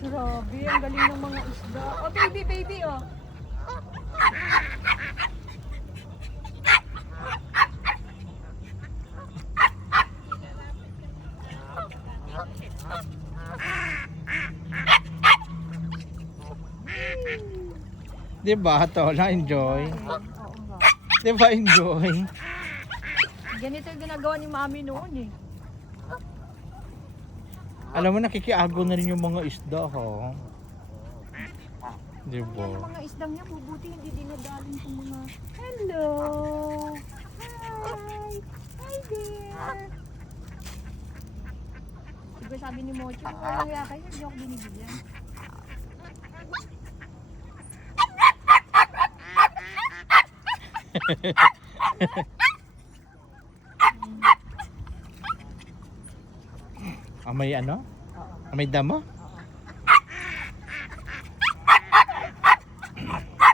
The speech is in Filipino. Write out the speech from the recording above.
Grabe, ang galing ng mga isda. Oh, baby, baby, oh. Di ba, to? Na-enjoy? Oo nga. Di ba, enjoy? Ganito yung ginagawa ni mami noon eh. Alam mo, nakikiago na rin yung mga isda, ha? Di Kaya ba? yung mga isdang niya, bubuti hindi dinadaling sa mga... Hello! Hi! Hi there! Diba sabi ni Mocho, kaya kayo, hindi ako binibigyan. Amay ano? Oo. Amay damo?